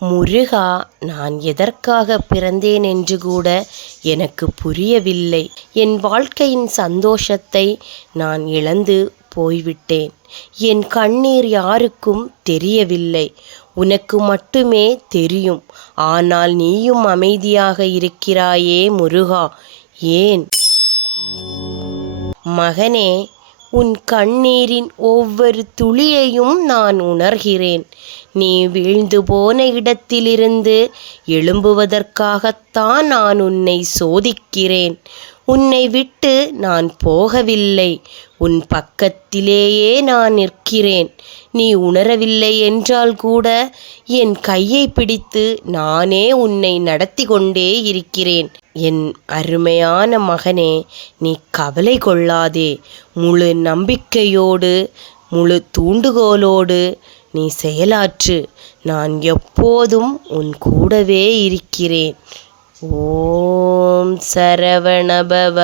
முருகா, நான் எதற்காக பிறந்தேன் என்று கூட எனக்கு புரியவில்லை. என் வாழ்க்கையின் சந்தோஷத்தை நான் இழந்து போய்விட்டேன். என் கண்ணீர் யாருக்கும் தெரியவில்லை. உனக்கு மட்டுமே தெரியும். ஆனால் நீயும் அமைதியாக இருக்கிறாயே முருகா, ஏன்? மகனே, உன் கண்ணீரின் ஒவ்வொரு துளியையும் நான் உணர்கிறேன். நீ வீழ்ந்து போன இடத்திலிருந்து எழும்புவதற்காகத்தான் நான் உன்னை சோதிக்கிறேன். உன்னை விட்டு நான் போகவில்லை. உன் பக்கத்திலேயே நான் நிற்கிறேன். நீ உணரவில்லை என்றால் கூட என் கையை பிடித்து நானே உன்னை நடத்தி கொண்டே இருக்கிறேன். என் அருமையான மகனே, நீ கவலை கொள்ளாதே. முழு நம்பிக்கையோடு, முழு தூண்டுகோலோடு நீ செயலாற்று. நான் எப்போதும் உன் கூடவே இருக்கிறேன். ஓம் சரவணபவ.